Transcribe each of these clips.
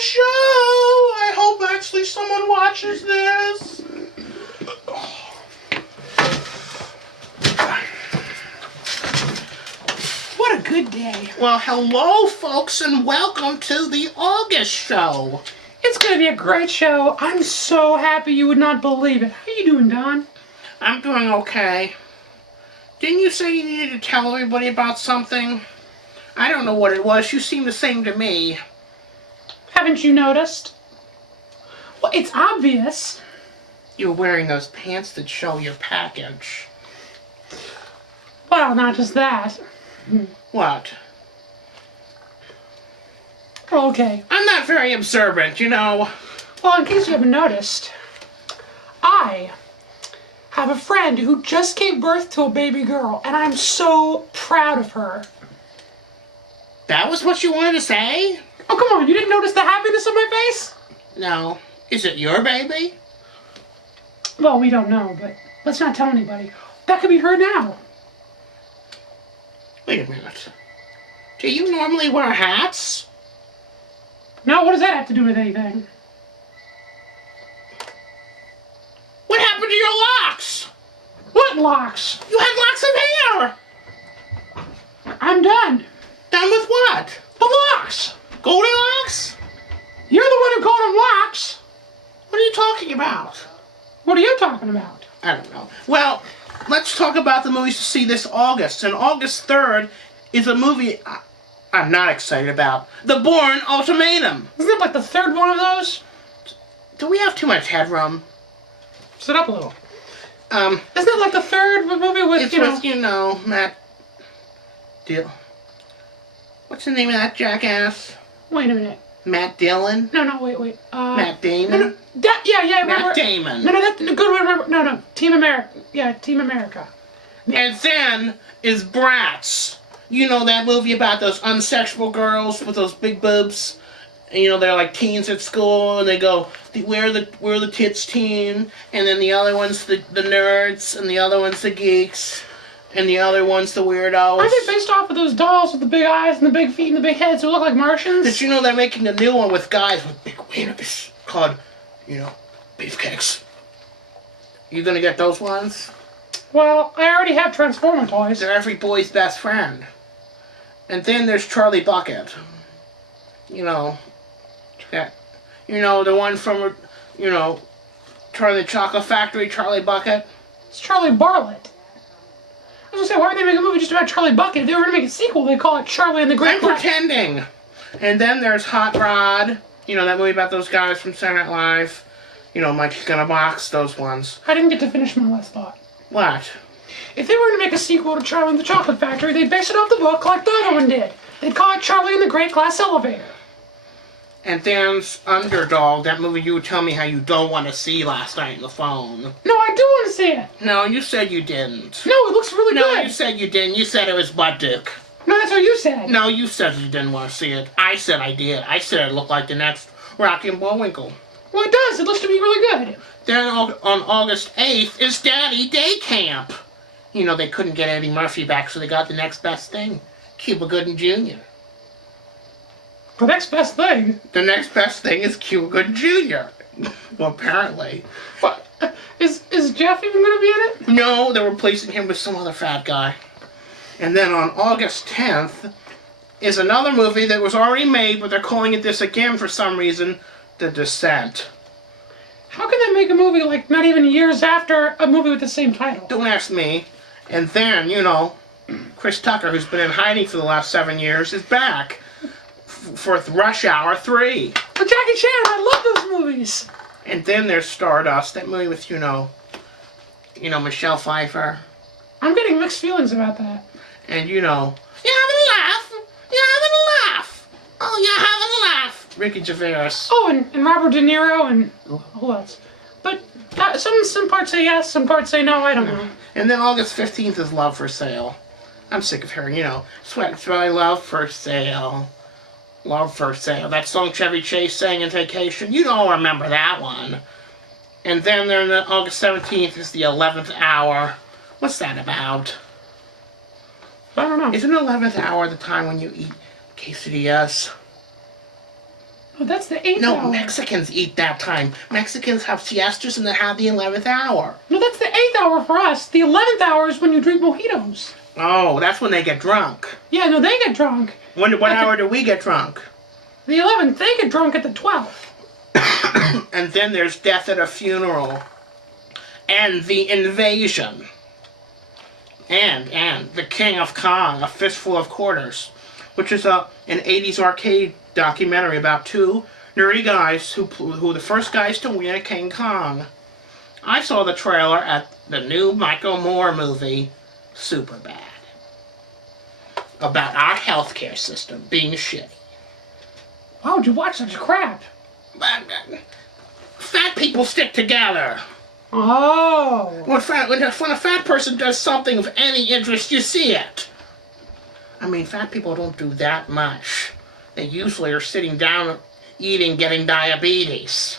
show. I hope actually someone watches this. What a good day. Well, hello, folks, and welcome to the August show. It's going to be a great show. I'm so happy you would not believe it. How you doing, Don? I'm doing okay. Didn't you say you needed to tell everybody about something? I don't know what it was. You seem the same to me. Haven't you noticed? Well, it's obvious. You're wearing those pants that show your package. Well, not just that. What? Okay. I'm not very observant, you know. Well, in case you haven't noticed, I have a friend who just gave birth to a baby girl, and I'm so proud of her. That was what you wanted to say? Oh, come on, you didn't notice the happiness on my face? No. Is it your baby? Well, we don't know, but let's not tell anybody. That could be her now. Wait a minute. Do you normally wear hats? No, what does that have to do with anything? What happened to your locks? What locks? You had locks of hair! I'm done. Done with what? The locks! Golden locks? You're the one who called them locks. What are you talking about? What are you talking about? I don't know. Well, let's talk about the movies to see this August. And August 3rd is a movie I'm not excited about. The Bourne Ultimatum. Isn't it like the third one of those? Do we have too much headroom? Sit up a little. Isn't it like the third movie with, It's with, you know, Matt... What's the name of that jackass? Wait a minute. Matt Dillon? No, wait. Matt Damon? Yeah, Matt Damon. No, that's good. Remember? No. Team America. Yeah, Team America. And then is Bratz. You know that movie about those unsexual girls with those big boobs? And, you know, they're like teens at school, and they go, we're the tits teen, and then the other one's the nerds, and the other one's the geeks, and the other one's the weirdos. Aren't they based off of those dolls with the big eyes and the big feet and the big heads who look like Martians? Did you know they're making a new one with guys with big wieners called, you know, beefcakes? You gonna get those ones? Well, I already have Transformer toys. They're every boy's best friend. And then there's Charlie Bucket. You know, that, you know, the one from, you know, Charlie Chocolate Factory, Charlie Bucket. It's Charlie Bartlett. I was gonna say, why would they make a movie just about Charlie Bucket? If they were gonna make a sequel, they'd call it Charlie and the Great I'm pretending. And then there's Hot Rod. You know, that movie about those guys from Saturday Night Live. You know, Mike's Gonna Box, those ones. I didn't get to finish my last thought. What? If they were going to make a sequel to Charlie and the Chocolate Factory, they'd base it off the book like the other one did. They'd call it Charlie and the Great Glass Elevator. And there's Underdog, that movie you would tell me how you don't want to see last night on the phone. No, I do want to see it. No, you said you didn't. No, it looks really good. No, you said you didn't. You said it was butt dick. No, that's what you said. No, you said you didn't want to see it. I said I did. I said it looked like the next Rocky and Bullwinkle. Well, it does. It looks to be really good. Then on August 8th is Daddy Day Camp. You know, they couldn't get Eddie Murphy back, so they got the next best thing. Cuba Gooding Jr. The next best thing? The next best thing is Cuba Gooding Jr. Well, apparently. What? Is Jeff even going to be in it? No, they're replacing him with some other fat guy. And then on August 10th is another movie that was already made, but they're calling it this again for some reason, The Descent. How can they make a movie like not even years after a movie with the same title? Don't ask me. And then, you know, Chris Tucker, who's been in hiding for the last 7 years, is back for Rush Hour 3. But Jackie Chan, I love those movies. And then there's Stardust, that movie with, you know, Michelle Pfeiffer. I'm getting mixed feelings about that. And, you know, you're having a laugh. You're having a laugh. Oh, you're having a laugh. Ricky Gervais. Oh, and Robert De Niro and who else? But some parts say yes, some parts say no, I don't know. And then August 15th is Love for Sale. I'm sick of hearing, you know, Sweat and Smelly Love for Sale. Love for Sale. That song Chevy Chase sang in Vacation. You don't remember that one. And then August 17th is the 11th Hour. What's that about? I don't know. Isn't the 11th hour the time when you eat quesadillas? Oh, that's the 8th No, hour. Mexicans eat that time. Mexicans have siestas and they have the 11th hour. No, that's the 8th hour for us. The 11th hour is when you drink mojitos. Oh, that's when they get drunk. Yeah, no, they get drunk. What hour do we get drunk? The 11th, they get drunk at the 12th. And then there's death at a funeral. And the invasion. And the King of Kong, A Fistful of Quarters, which is an 80s arcade documentary about two nerdy guys who were the first guys to win a King Kong. I saw the trailer at the new Michael Moore movie, Superbad, about our healthcare system being shitty. Why would you watch such crap? Fat people stick together. Oh. When a fat person does something of any interest, you see it. I mean, fat people don't do that much. They usually are sitting down, eating, getting diabetes,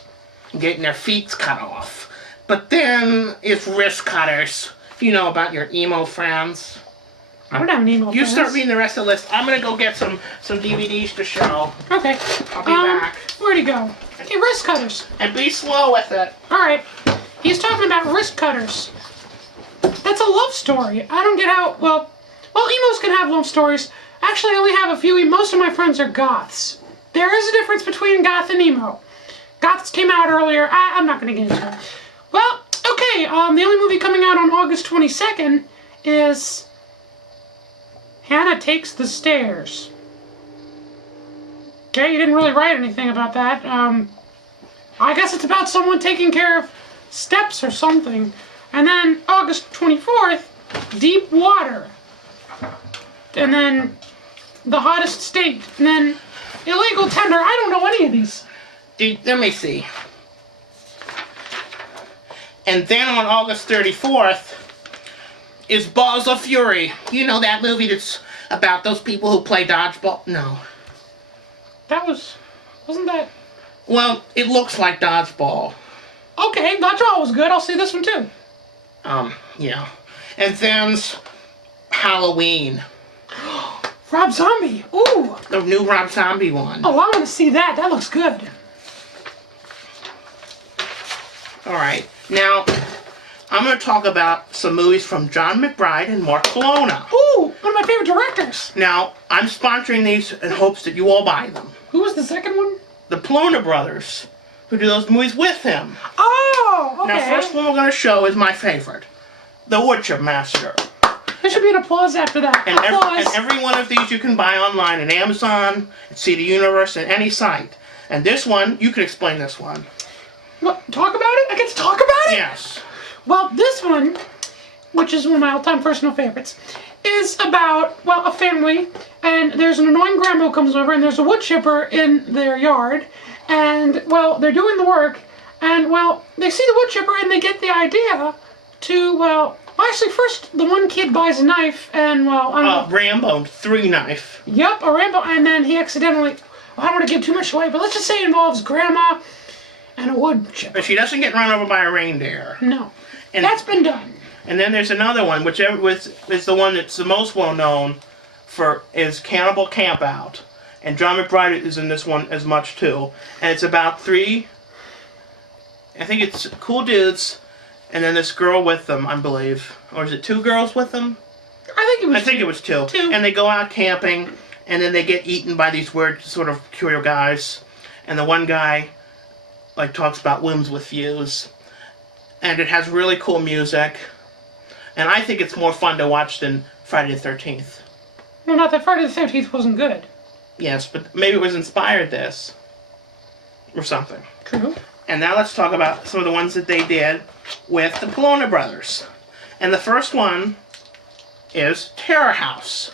getting their feet cut off. But then it's wrist cutters. You know about your emo friends. I don't have an emo You friends. start reading the rest of the list. I'm gonna go get some DVDs to show. Okay. I'll be back. Where'd he go? Okay, wrist cutters. And be slow with it. Alright. He's talking about wrist cutters. That's a love story. I don't get how... Well, emos can have love stories. Actually, I only have a few. Most of my friends are goths. There is a difference between goth and emo. Goths came out earlier. I'm not going to get into it. Well, okay. The only movie coming out on August 22nd is... Hannah Takes the Stairs. Okay, you didn't really write anything about that. I guess it's about someone taking care of steps or something. And then August 24th, Deep Water. And then The Hottest State. And then Illegal Tender. I don't know any of these. Let me see. And then on August 34th is Balls of Fury. You know that movie that's about those people who play dodgeball? No. Wasn't that... Well, it looks like dodgeball. Okay, dodgeball was good. I'll see this one too. Yeah. And then's Halloween. Rob Zombie. Ooh. The new Rob Zombie one. Oh, I want to see that. That looks good. Alright. Now, I'm going to talk about some movies from Jon McBride and Mark Polonia. Ooh, one of my favorite directors. Now, I'm sponsoring these in hopes that you all buy them. Who was the second one? The Polonia brothers, who do those movies with him. Oh, okay. Now, first one we're going to show is my favorite, The Woodchip Massacre. There should be an applause after that. And applause. every one of these you can buy online at Amazon, at CD Universe, and any site. And this one, you can explain this one. What, talk about it? I get to talk about it? Yes. Well, this one, which is one of my all-time personal favorites, is about, well, a family, and there's an annoying grandma who comes over, and there's a wood chipper in their yard, and, well, they're doing the work, and, well, they see the wood chipper, and they get the idea to, well, actually, first, the one kid buys a knife, and, well, I don't know. Rambo 3 knife. Yep, a Rambo, and then he accidentally, well, I don't want to give too much away, but let's just say it involves grandma and a wood chipper. But she doesn't get run over by a reindeer. No. And That's been done. And then there's another one, which is the one that's the most well known for, is Cannibal Campout. And Jon McBride is in this one as much too. And it's about 3, I think it's cool dudes, and then this girl with them, I believe. Or is it 2 girls with them? I think it was 2. 2. And they go out camping, and then they get eaten by these weird sort of curio guys. And the one guy, like, talks about whims with views. And it has really cool music. And I think it's more fun to watch than Friday the 13th. Well, not that Friday the 13th wasn't good. Yes, but maybe it was inspired this. Or something. True. And now let's talk about some of the ones that they did with the Polonia brothers. And the first one is Terror House.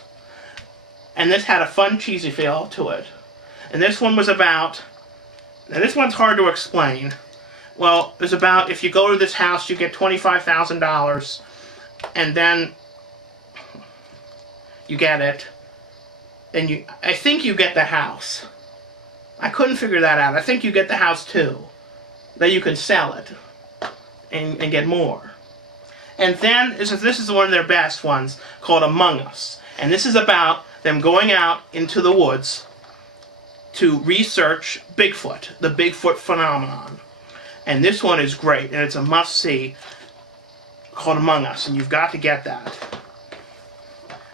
And this had a fun, cheesy feel to it. And this one was about... Now this one's hard to explain. Well, it was about if you go to this house, you get $25,000. And then you get it. And I think you get the house. I couldn't figure that out. I think you get the house too. Then you can sell it and get more. And then this is one of their best ones called Among Us. And this is about them going out into the woods to research Bigfoot, the Bigfoot phenomenon. And this one is great, and it's a must-see, called Among Us, and you've got to get that.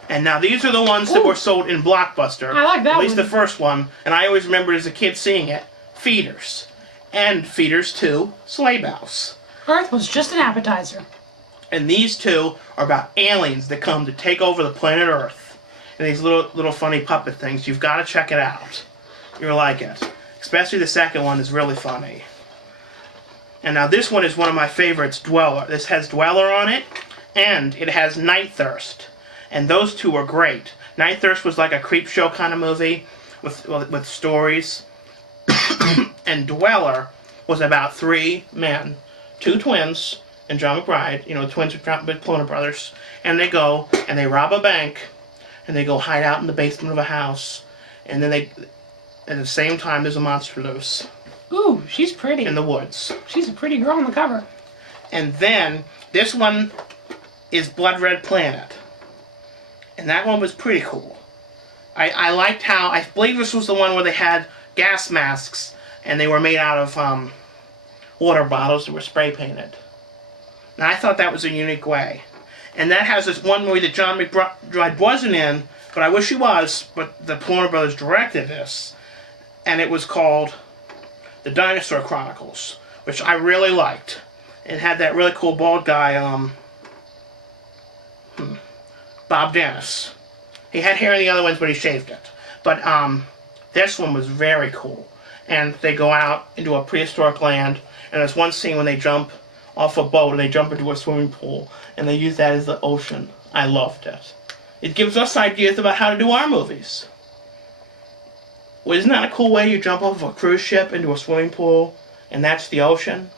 And now these are the ones that were sold in Blockbuster. I like that At least one. the first one, and I always remember as a kid seeing it. Feeders. And Feeders 2, Sleigh Bells. Earth was just an appetizer. And these two are about aliens that come to take over the planet Earth. And these little funny puppet things. You've got to check it out. You'll like it. Especially the second one is really funny. And now this one is one of my favorites, Dweller. This has Dweller on it, and it has Night Thirst. And those two are great. Night Thirst was like a creep show kind of movie with stories. And Dweller was about three men, two twins, and Jon McBride, twins with Polonia brothers. And they go and they rob a bank, and they go hide out in the basement of a house. And then at the same time, there's a monster loose. Ooh, she's pretty. In the woods. She's a pretty girl on the cover. And then, this one is Blood Red Planet. And that one was pretty cool. I liked how, I believe this was the one where they had gas masks, and they were made out of water bottles that were spray painted. And I thought that was a unique way. And that has this one movie that Jon McBride wasn't in, but I wish he was, but the Polonia brothers directed this. And it was called The Dinosaur Chronicles, which I really liked. It had that really cool bald guy, Bob Dennis. He had hair in the other ones, but he shaved it. But this one was very cool. And they go out into a prehistoric land, and there's one scene when they jump off a boat and they jump into a swimming pool, and they use that as the ocean. I loved it. It gives us ideas about how to do our movies. Well, isn't that a cool way? You jump off of a cruise ship into a swimming pool, and that's the ocean?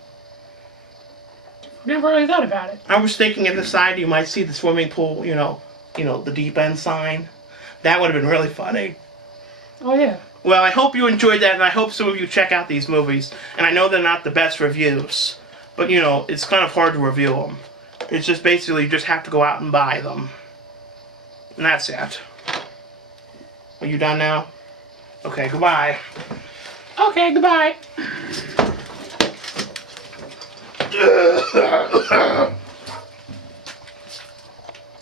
Never really thought about it. I was thinking in the side you might see the swimming pool, the deep end sign. That would have been really funny. Oh, yeah. Well, I hope you enjoyed that, and I hope some of you check out these movies. And I know they're not the best reviews, but, it's kind of hard to review them. It's just basically you just have to go out and buy them. And that's it. Are you done now? Okay, goodbye. Okay, goodbye.